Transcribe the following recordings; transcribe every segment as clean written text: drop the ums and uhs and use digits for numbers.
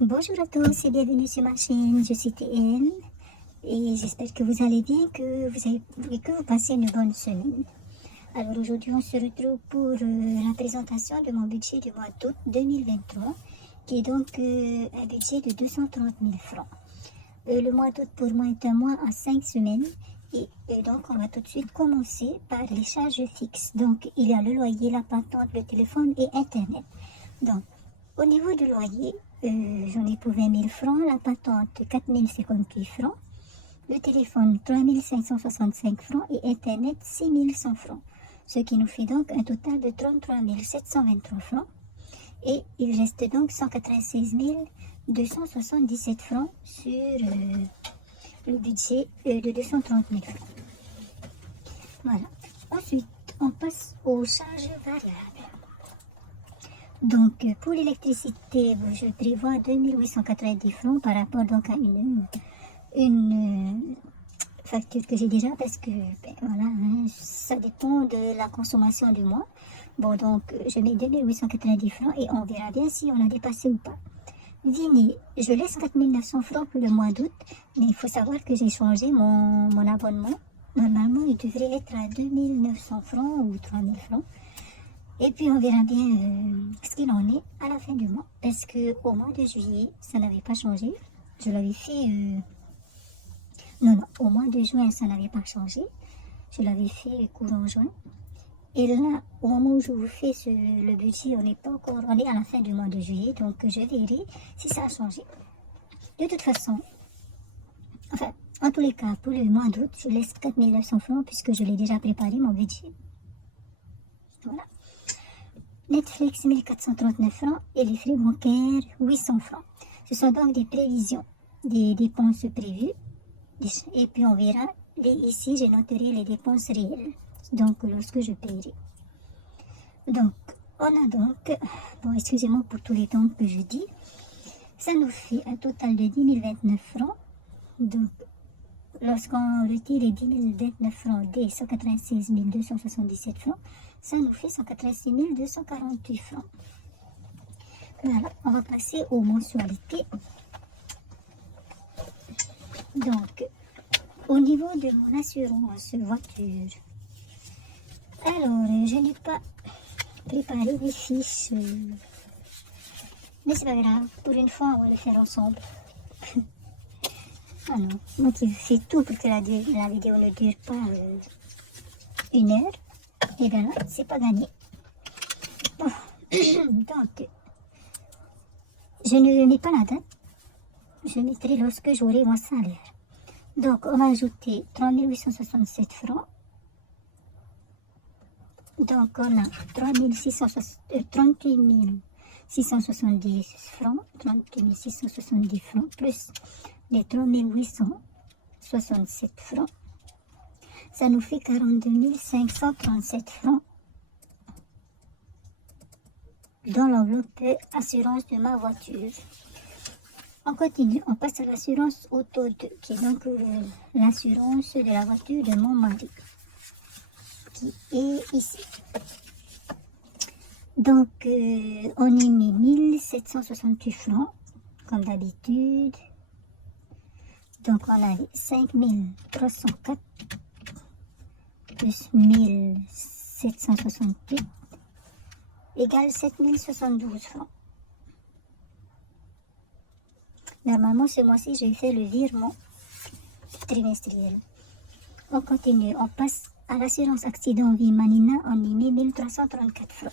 Bonjour à tous et bienvenue sur ma chaîne, je suis TN et j'espère que vous allez bien, que vous passez une bonne semaine. Alors aujourd'hui on se retrouve pour la présentation de mon budget du mois d'août 2023 qui est donc un budget de 230 000 francs. Le mois d'août pour moi est un mois à 5 semaines et donc on va tout de suite commencer par les charges fixes. Donc il y a le loyer, la patente, le téléphone et internet. Donc au niveau du loyer, j'en ai pour 20 000 francs, la patente 4 058 francs, le téléphone 3 565 francs et internet 6 100 francs. Ce qui nous fait donc un total de 33 723 francs. Et il reste donc 196 277 francs sur le budget de 230 000 francs. Voilà. Ensuite, on passe aux charges variables. Donc, pour l'électricité, je prévois 2890 francs par rapport donc à une facture que j'ai déjà parce que, voilà, ça dépend de la consommation du mois. Bon, donc, je mets 2890 francs et on verra bien si on a dépassé ou pas. Dîner, je laisse 4900 francs pour le mois d'août, mais il faut savoir que j'ai changé mon abonnement. Normalement, il devrait être à 2900 francs ou 3000 francs. Et puis on verra bien ce qu'il en est à la fin du mois. Parce qu'au mois de juillet, ça n'avait pas changé. Je l'avais fait... Non, au mois de juin, ça n'avait pas changé. Je l'avais fait courant juin. Et là, au moment où je vous fais le budget, on n'est pas encore... On est à la fin du mois de juillet. Donc je verrai si ça a changé. De toute façon, enfin, en tous les cas, pour le mois d'août, je laisse 4 900 francs puisque je l'ai déjà préparé, mon budget. Voilà. Netflix 1439 francs et les frais bancaires 800 francs. Ce sont donc des prévisions, des dépenses prévues. Et puis on verra, ici je noterai les dépenses réelles, donc lorsque je paierai. Donc, on a donc, bon excusez-moi pour tous les temps que je dis, ça nous fait un total de 10 029 francs. Donc, lorsqu'on retire les 10 029 francs des 196 277 francs, ça nous fait 186 248 francs. Voilà, on va passer aux mensualités. Donc, au niveau de mon assurance voiture, alors, je n'ai pas préparé des fiches, mais c'est pas grave, pour une fois, on va le faire ensemble. Ah non, moi qui fais tout pour que la vidéo ne dure pas 1 heure, et bien là, c'est pas gagné. Bon, donc, je ne mets pas la date, je mettrai lorsque j'aurai mon salaire. Donc, on va ajouter 3 867 francs. Donc, on a 38 670 francs, 38 670 francs, plus les 3 867 francs. Ça nous fait 42 537 francs dans l'enveloppe assurance de ma voiture. On continue, on passe à l'assurance auto 2, qui est donc l'assurance de la voiture de mon mari, qui est ici. Donc, on y met 1768 francs, comme d'habitude. Donc, on a 5304 plus 1768 égale 7072 francs. Normalement, ce mois-ci, j'ai fait le virement trimestriel. On continue, on passe à l'assurance accident vie Manina, on y met 1334 francs.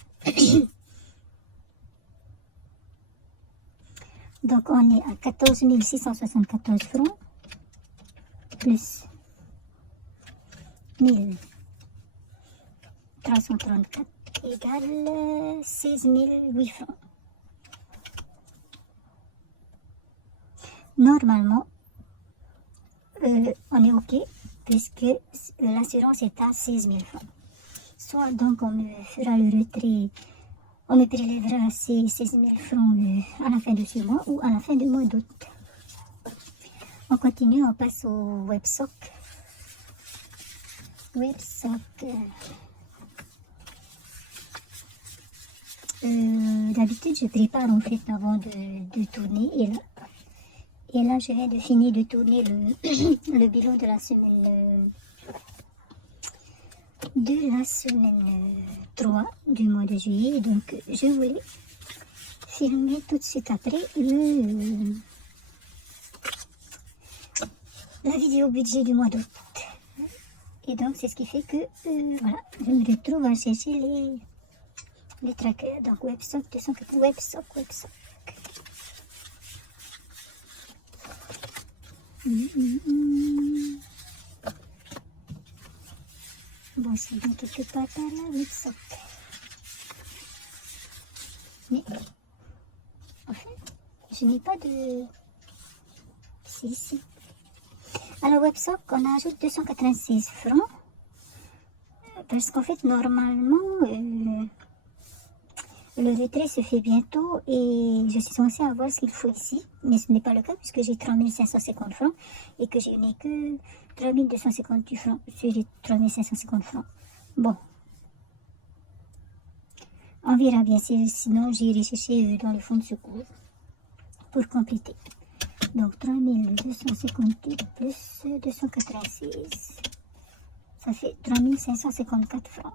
Donc, on est à 14 674 francs, plus 1334 égale 16 008 francs. Normalement, on est OK, puisque l'assurance est à 16 000 francs. Soit donc on me fera le retrait, on me prélèvera ces 16 000 francs à la fin de ce mois ou à la fin du mois d'août. On continue, on passe au WebSoc. WebSoc. d'habitude, je prépare en fait avant de tourner. Et là, je viens de finir de tourner le bilan de la semaine 3 du mois de juillet. Donc, je voulais filmer tout de suite après la vidéo budget du mois d'août. Et donc, c'est ce qui fait que, voilà, je me retrouve à chercher les trackers. Donc, WebSock 280, WebSock. Bon, c'est bien quelque part par là, WebSock. Mais, en fait, je n'ai pas de... C'est ici. Alors, WebSock, on ajoute 296 francs. Parce qu'en fait, normalement, le retrait se fait bientôt et je suis censée avoir ce qu'il faut ici. Mais ce n'est pas le cas puisque j'ai 3550 francs et que je n'ai que 3258 francs sur les 3550 francs. Bon. On verra bien, sinon j'irai chercher dans le fonds de secours pour compléter. Donc 3258 plus 286, ça fait 3554 francs.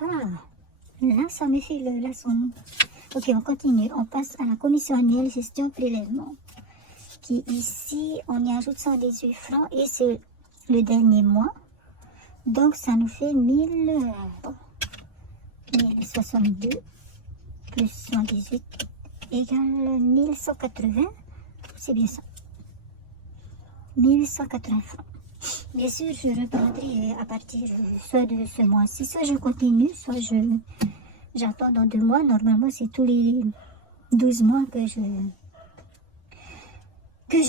Ah, là ça me fait la somme. Ok, on continue, on passe à la commission annuelle gestion prélèvement. Qui ici, on y ajoute 118 francs et c'est le dernier mois. Donc ça nous fait 1062 plus 118 égale 1180, c'est bien ça, 1180 francs. Bien sûr, je reprendrai à partir soit de ce mois-ci, soit je continue, soit j'attends dans 2 mois. Normalement, c'est tous les 12 mois que je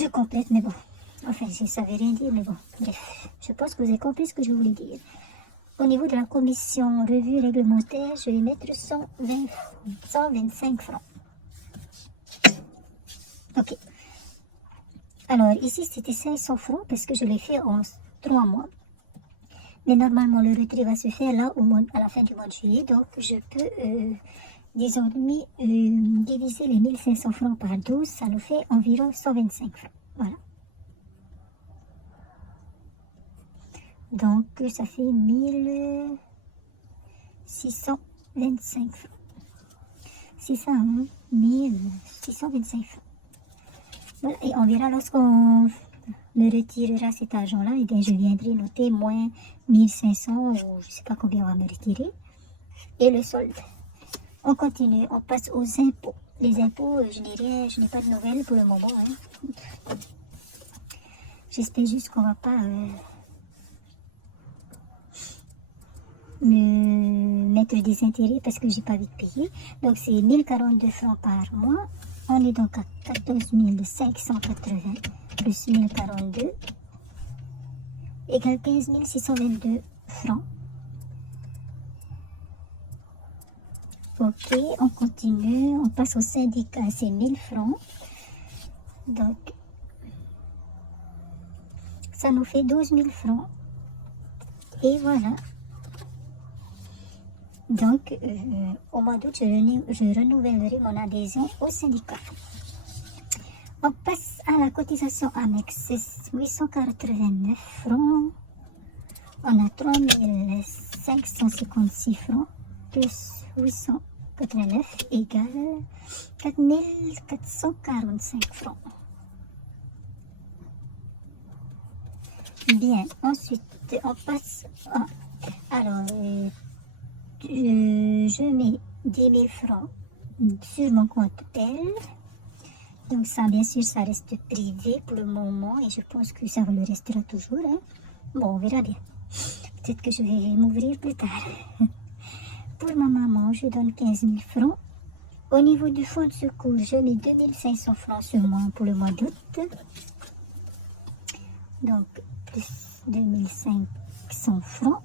complète, mais bon, enfin, ça ne veut rien dire, mais bon, bref, je pense que vous avez compris ce que je voulais dire. Au niveau de la commission revue réglementaire, je vais mettre 125 francs. Ok. Alors, ici, c'était 500 francs parce que je l'ai fait en 3 mois. Mais normalement, le retrait va se faire là à la fin du mois de juillet. Donc, je peux, disons, diviser les 1500 francs par 12. Ça nous fait environ 125 francs. Voilà. Donc, ça fait 1625 francs. C'est ça, hein? 1625 francs. Voilà, et on verra lorsqu'on me retirera cet argent-là, et bien je viendrai noter moins 1500 ou je ne sais pas combien on va me retirer. Et le solde. On continue, on passe aux impôts. Les impôts, je n'ai pas de nouvelles pour le moment. Hein. J'espère juste qu'on ne va pas me mettre des intérêts parce que j'ai pas envie de payer. Donc c'est 1042 francs par mois. On est donc à 14 580 plus 1042 égale 15 622 francs. Ok, on continue, on passe au syndicat, c'est 1000 francs. Donc, ça nous fait 12 000 francs. Et voilà. Donc, au mois d'août, je renouvellerai mon adhésion au syndicat. On passe à la cotisation annexe, c'est 889 francs. On a 3556 francs plus 889 égale 4445 francs. Bien, ensuite, on passe à... Alors, je mets 10 000 francs sur mon compte L. Donc ça, bien sûr, ça reste privé pour le moment et je pense que ça le restera toujours. Hein. Bon, on verra bien. Peut-être que je vais m'ouvrir plus tard. Pour ma maman, je donne 15 000 francs. Au niveau du fonds de secours, je mets 2500 francs sur moi pour le mois d'août. Donc, plus 2500 francs.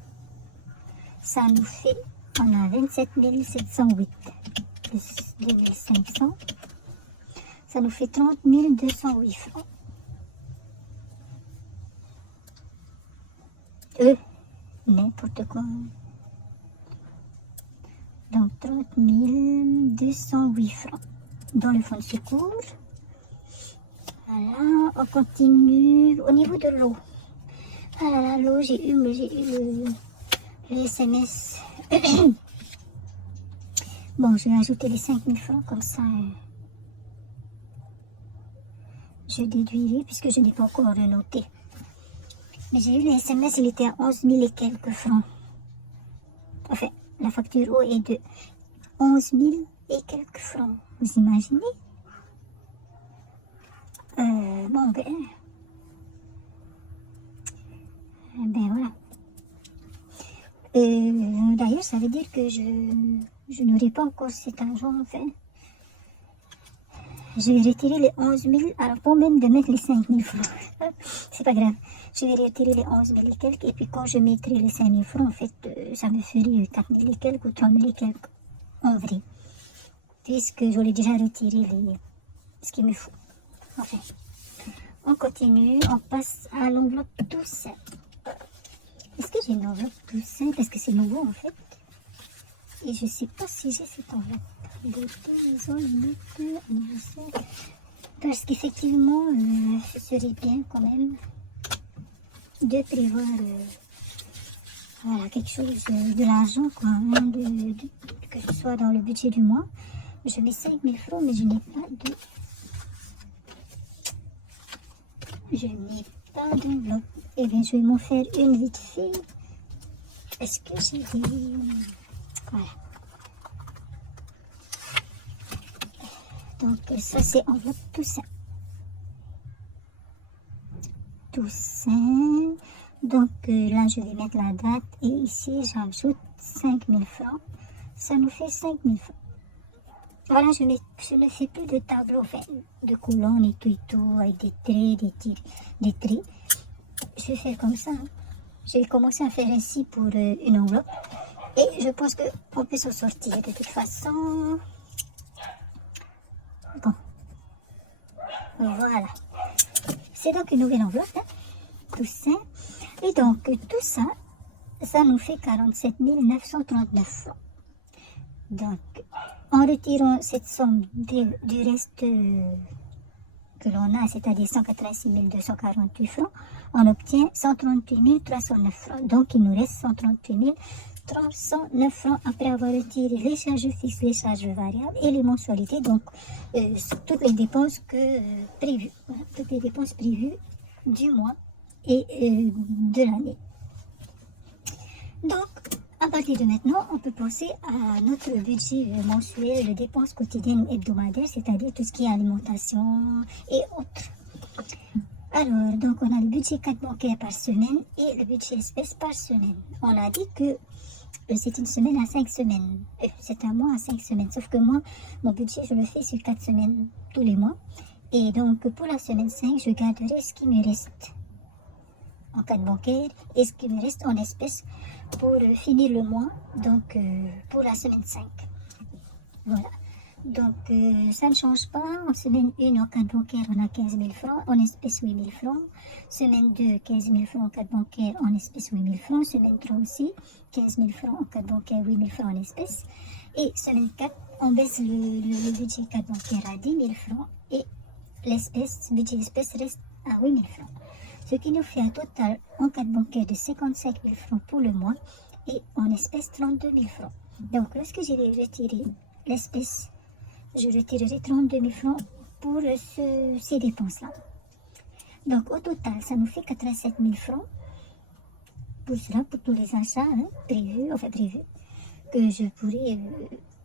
Ça nous fait, on a 27 708 plus 2500. Ça nous fait 30 208 francs. N'importe quoi. Donc 30 208 francs dans le fonds de secours. Voilà, on continue au niveau de l'eau. Ah là là, l'eau, j'ai eu le SMS. Bon, je vais ajouter les 5000 francs comme ça. Je déduirai puisque je n'ai pas encore noté. Mais j'ai eu le SMS, il était à 11 000 et quelques francs. Enfin, la facture eau est de 11 000 et quelques francs. Vous imaginez? Bon, ben voilà. D'ailleurs, ça veut dire que je n'aurai pas encore cet argent, enfin. Je vais retirer les 11 000, alors pas même de mettre les 5 000 francs. C'est pas grave. Je vais retirer les 11 000 et quelques, et puis quand je mettrai les 5 000 francs, en fait, ça me ferait 4 000 et quelques ou 3 000 et quelques, en vrai. Puisque j'aurais déjà retiré ce qu'il me faut. Enfin, on continue, on passe à l'enveloppe Toussaint. Est-ce que j'ai une enveloppe Toussaint? Parce que c'est nouveau, en fait. Et je ne sais pas si j'ai cette enveloppe. Anniversaire. Parce qu'effectivement, ce serait bien quand même de prévoir voilà, quelque chose de l'argent, quoi, hein, que ce soit dans le budget du mois. Je mets 5 000 francs, mais je n'ai pas de... Je n'ai pas d'enveloppe. Eh bien, je vais m'en faire une vite fait. Est-ce que j'ai des... Voilà. Donc, ça, c'est enveloppe Toussaint. Toussaint. Donc, là, je vais mettre la date. Et ici, j'ajoute 5 000 francs. Ça nous fait 5 000 francs. Voilà, je ne fais plus de tableau, enfin, de colonnes et tout, avec des traits, des traits. Je vais faire comme ça. Hein. Je vais commencer à faire ainsi pour une enveloppe. Et je pense qu'on peut s'en sortir de toute façon. Bon. Voilà. C'est donc une nouvelle enveloppe, hein, tout ça. Et donc, tout ça, ça nous fait 47 939 francs. Donc, en retirant cette somme du reste que l'on a, c'est-à-dire 186 248 francs, on obtient 138 309 francs. Donc, il nous reste 138 309 francs après avoir retiré les charges fixes, les charges variables et les mensualités. Donc, toutes les dépenses prévues. Voilà, toutes les dépenses prévues du mois et de l'année. Donc, à partir de maintenant, on peut penser à notre budget mensuel de dépenses quotidiennes ou hebdomadaires, c'est-à-dire tout ce qui est alimentation et autres. Alors, donc on a le budget carte bancaire par semaine et le budget espèce par semaine. On a dit que c'est une semaine à 5 semaines. C'est un mois à 5 semaines. Sauf que moi, mon budget, je le fais sur 4 semaines tous les mois. Et donc, pour la semaine 5, je garderai ce qui me reste en carte bancaire et ce qui me reste en espèces pour finir le mois, donc pour la semaine 5. Voilà. Donc, ça ne change pas. En semaine 1, en carte bancaire, on a 15 000 francs, en espèces 8 000 francs. Semaine 2, 15 000 francs en carte bancaire, en espèces 8 000 francs. Semaine 3 aussi, 15 000 francs en carte bancaire, 8 000 francs en espèces. Et semaine 4, on baisse le budget carte bancaire à 10 000 francs et l'espèce, budget espèce reste à 8 000 francs. Ce qui nous fait un total en carte bancaire de 55 000 francs pour le mois et en espèces 32 000 francs. Donc, lorsque j'ai retiré l'espèce, je retirerai 32 000 francs pour ces dépenses-là. Donc, au total, ça nous fait 87 000 francs pour cela, pour tous les achats prévus, que je pourrais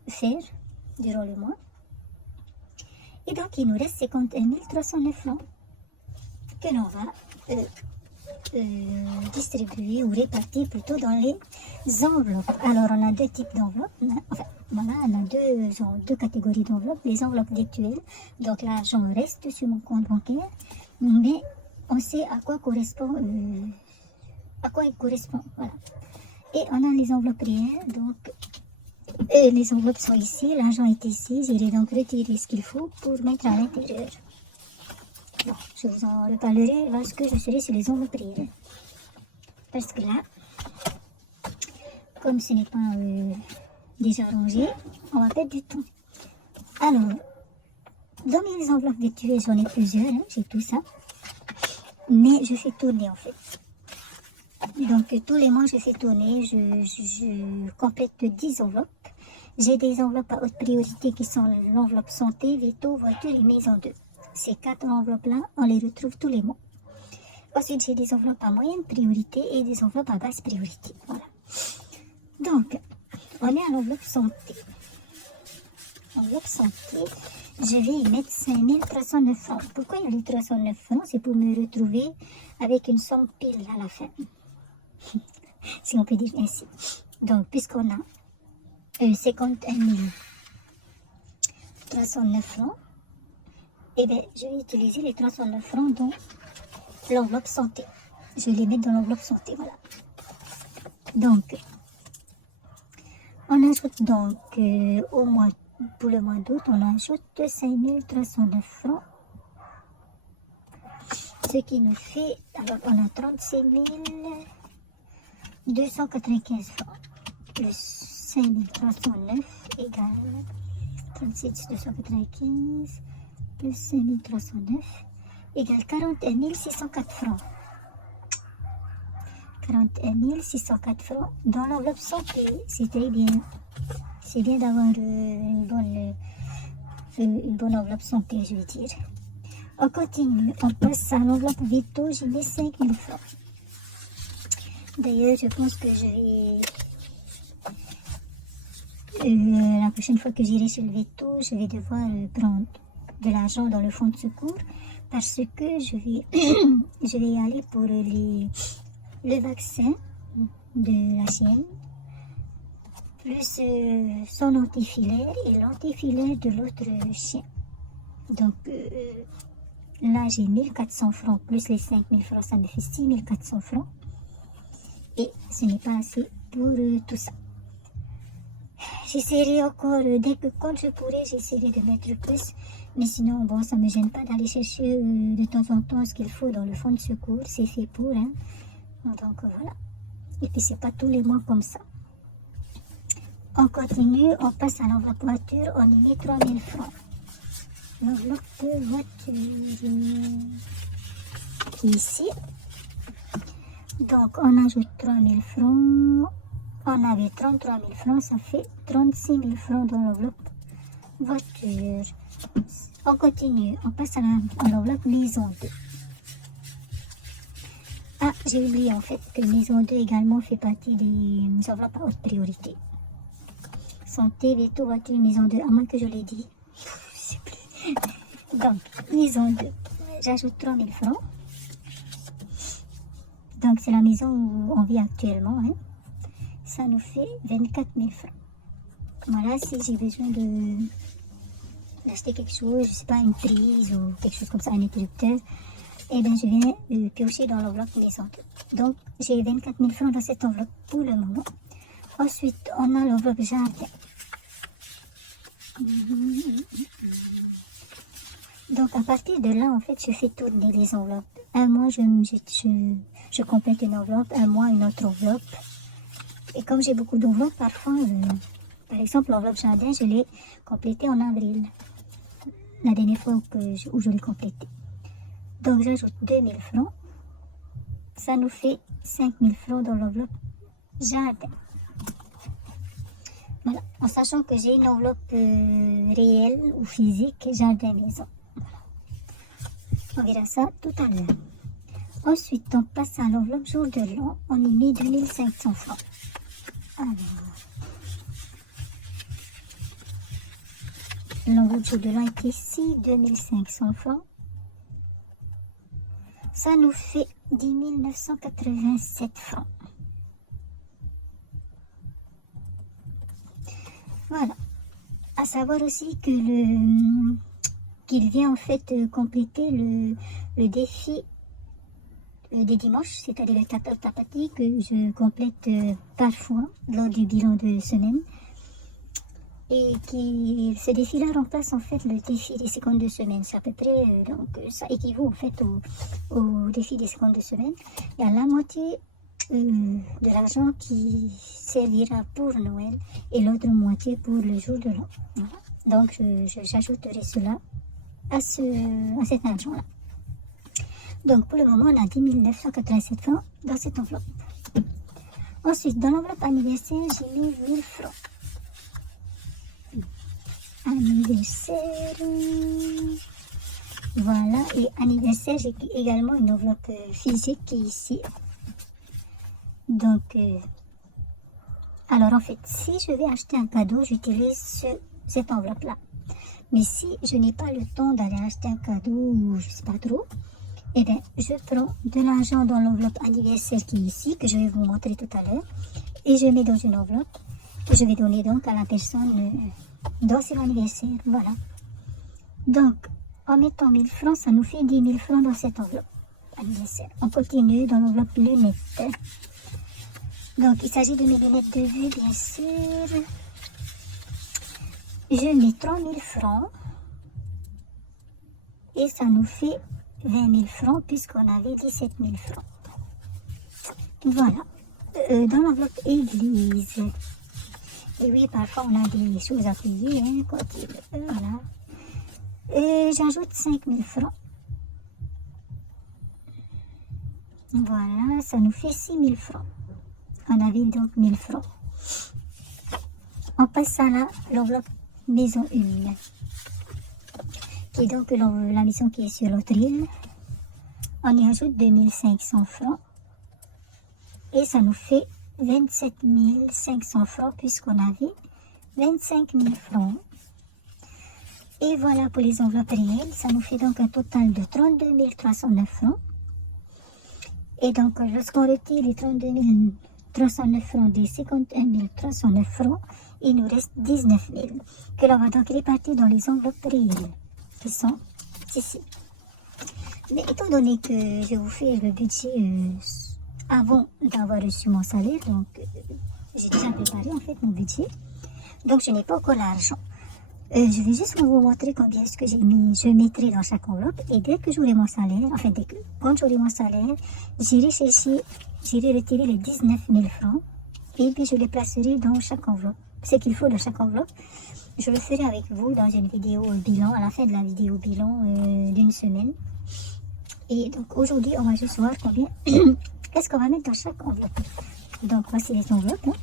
faire durant le mois. Et donc, il nous reste 51 309 francs que l'on va distribuer ou répartir plutôt dans les enveloppes. Alors, on a deux types d'enveloppes. Enfin, voilà, on a deux catégories d'enveloppes. Les enveloppes virtuelles, donc l'argent reste sur mon compte bancaire, mais on sait à quoi il correspond. Voilà. Et on a les enveloppes réelles, donc les enveloppes sont ici, l'argent est ici. J'irai donc retirer ce qu'il faut pour mettre à l'intérieur. Bon, je vous en reparlerai lorsque je serai sur les enveloppes réelles. Parce que là, comme ce n'est pas déjà rangées, on va perdre du temps. Alors, dans mes enveloppes virtuelles, j'en ai plusieurs, hein, j'ai tout ça. Mais je fais tourner en fait. Donc tous les mois, je fais tourner, je complète 10 enveloppes. J'ai des enveloppes à haute priorité qui sont l'enveloppe santé, veto, voiture et maison 2. Ces 4 enveloppes-là, on les retrouve tous les mois. Ensuite, j'ai des enveloppes à moyenne priorité et des enveloppes à basse priorité. Voilà. Donc, on est à l'enveloppe santé. Enveloppe santé, je vais y mettre 5309 francs. Pourquoi il y a les 309 francs? C'est pour me retrouver avec une somme pile à la fin. Si on peut dire ainsi. Donc, puisqu'on a 51 309 francs, et bien, je vais utiliser les 309 francs dans l'enveloppe santé. Je vais les mettre dans l'enveloppe santé, voilà. Donc, on ajoute donc pour le mois d'août, on ajoute 5309 francs. Ce qui nous fait, alors on a 36 295 francs. Plus 5309 égale 36 295 plus 5309 égale 41 604 francs. 41 604 francs dans l'enveloppe santé. C'est très bien. C'est bien d'avoir une bonne enveloppe santé, je veux dire. On continue. On passe à l'enveloppe veto. J'ai mis 5000 francs. D'ailleurs, je pense que je vais... la prochaine fois que j'irai chez le veto, je vais devoir prendre de l'argent dans le fonds de secours parce que je vais y aller pour le vaccin de la chienne, plus son antifilaire et l'antifilaire de l'autre chien. Donc là, j'ai 1400 francs plus les 5000 francs, ça me fait 6400 francs. Et ce n'est pas assez pour tout ça. J'essaierai encore, dès que quand je pourrai, j'essaierai de mettre plus. Mais sinon, bon, ça ne me gêne pas d'aller chercher de temps en temps ce qu'il faut dans le fonds de secours. C'est fait pour, hein. Donc voilà. Et puis c'est pas tous les mois comme ça. On continue, on passe à l'enveloppe voiture, on y met 3000 francs. L'enveloppe voiture qui est ici. Donc on ajoute 3000 francs. On avait 33 000 francs, ça fait 36 000 francs dans l'enveloppe voiture. On continue, on passe à l'enveloppe maison 2. Ah, j'ai oublié en fait que maison 2 également fait partie des enveloppes à haute priorité. Santé, veto, voiture, maison 2, à moins que je l'ai dit. Je sais plus. Donc, maison 2, j'ajoute 3 000 francs. Donc, c'est la maison où on vit actuellement. Hein. Ça nous fait 24 000 francs. Voilà, si j'ai besoin d'acheter quelque chose, je sais pas, une prise ou quelque chose comme ça, un interrupteur, et bien je viens piocher dans l'enveloppe maison 2. Donc j'ai 24 000 francs dans cette enveloppe pour le moment. Ensuite, on a l'enveloppe jardin. Donc à partir de là, en fait, je fais tourner les enveloppes. Un mois, je complète une enveloppe, un mois, une autre enveloppe. Et comme j'ai beaucoup d'enveloppes, parfois, par exemple, l'enveloppe jardin, je l'ai complétée en avril. La dernière fois où je l'ai complétée. Donc, j'ajoute 2000 francs. Ça nous fait 5000 francs dans l'enveloppe jardin. Voilà. En sachant que j'ai une enveloppe réelle ou physique jardin maison. Voilà. On verra ça tout à l'heure. Ensuite, on passe à l'enveloppe jour de l'an. On y met 2500 francs. Alors, l'enveloppe jour de l'an est ici, 2500 francs. Ça nous fait 10 987 francs. Voilà. À savoir aussi que qu'il vient en fait compléter le défi des dimanches, c'est-à-dire le tapati que je complète parfois lors du bilan de semaine. Et ce défi-là remplace en fait le défi des secondes de semaine. C'est à peu près, donc ça équivaut en fait au défi des secondes de semaine. Il y a la moitié de l'argent qui servira pour Noël et l'autre moitié pour le jour de l'an. Voilà. Donc, j'ajouterai cela à cet argent-là. Donc, pour le moment, on a 10 987 francs dans cette enveloppe. Ensuite, dans l'enveloppe anniversaire, j'ai mis 1000 francs. Anniversaire. Voilà, et anniversaire, j'ai également une enveloppe physique qui est ici. Donc, alors en fait, si je vais acheter un cadeau, j'utilise cette enveloppe-là. Mais si je n'ai pas le temps d'aller acheter un cadeau ou je ne sais pas trop, eh bien, je prends de l'argent dans l'enveloppe anniversaire qui est ici, que je vais vous montrer tout à l'heure, et je mets dans une enveloppe que je vais donner donc à la personne dans son anniversaire. Voilà. Donc, en mettant 1000 francs, ça nous fait 10 000 francs dans cette enveloppe anniversaire. On continue dans l'enveloppe lunettes. Donc, il s'agit de mes lunettes de vue, bien sûr. Je mets 3 000 francs. Et ça nous fait 20 000 francs, puisqu'on avait 17 000 francs. Voilà. Dans l'enveloppe église. Et oui, parfois, on a des choses à payer. Hein, voilà. Et j'ajoute 5 000 francs. Voilà, ça nous fait 6 000 francs. On avait donc 1000 francs. On passe à l'enveloppe maison 1, qui est donc la maison qui est sur l'autre île. On y ajoute 2500 francs. Et ça nous fait 27 500 francs, puisqu'on avait 25 000 francs. Et voilà pour les enveloppes réelles. Ça nous fait donc un total de 32 309 francs. Et donc, lorsqu'on retire les 32 309 francs des 51 309 francs, il nous reste 19 000, que l'on va donc répartir dans les enveloppes réelles, qui sont ici. Mais étant donné que je vous fais le budget avant d'avoir reçu mon salaire, donc j'ai déjà préparé en fait mon budget, donc je n'ai pas encore l'argent. Je vais juste vous montrer combien est-ce que je mettrai dans chaque enveloppe, et dès que j'aurai mon salaire, enfin quand j'aurai mon salaire, j'irai retirer les 19 000 francs, et puis je les placerai dans chaque enveloppe. Ce qu'il faut dans chaque enveloppe, je le ferai avec vous dans une vidéo bilan, à la fin de la vidéo bilan d'une semaine. Et donc aujourd'hui, on va juste voir combien est-ce qu'on va mettre dans chaque enveloppe. Donc voici les enveloppes. Hein.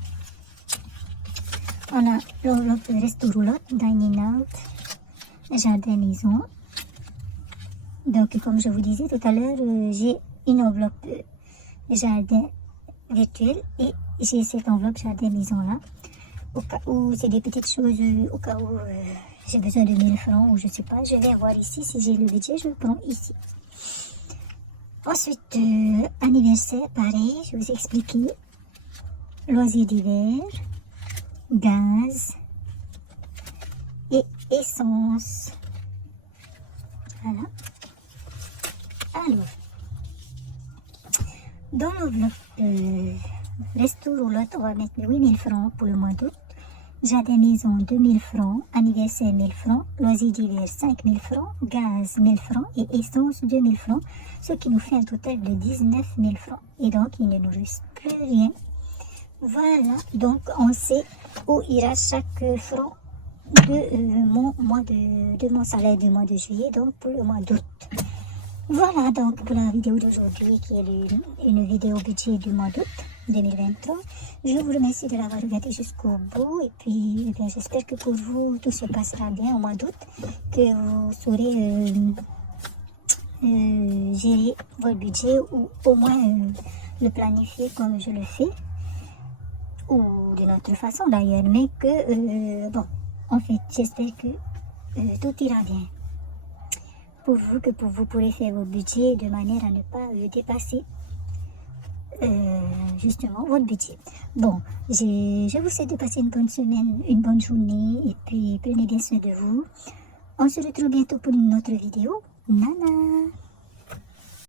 On a l'enveloppe resto roulotte, dining out, jardin maison. Donc comme je vous disais tout à l'heure, j'ai une enveloppe jardin virtuel et j'ai cette enveloppe jardin maison là. Au cas où c'est des petites choses, au cas où j'ai besoin de 1000 francs ou je sais pas, je vais voir ici, si j'ai le budget, je le prends ici. Ensuite, anniversaire, pareil, je vous ai expliqué. Loisirs d'hiver, gaz et essence. Voilà. Alors, dans l'enveloppe resto roulotte, on va mettre 8 000 francs pour le mois d'août. Jardin maison 2 000 francs, anniversaire 1 000 francs, loisirs d'hiver 5 000 francs, gaz 1 000 francs et essence 2 000 francs, ce qui nous fait un total de 19 000 francs. Et donc, il ne nous reste plus rien. Voilà, donc on sait où ira chaque franc de mon salaire du mois de juillet, donc pour le mois d'août. Voilà donc pour la vidéo d'aujourd'hui qui est une vidéo budget du mois d'août 2023. Je vous remercie de l'avoir regardé jusqu'au bout et puis j'espère que pour vous tout se passera bien au mois d'août, que vous saurez gérer votre budget ou au moins le planifier comme je le fais ou d'une autre façon d'ailleurs, mais que bon, en fait j'espère que tout ira bien pour vous, que vous pourrez faire vos budgets de manière à ne pas dépasser justement votre budget. Bon, je vous souhaite de passer une bonne semaine, une bonne journée et puis prenez bien soin de vous. On se retrouve bientôt pour une autre vidéo. Nana!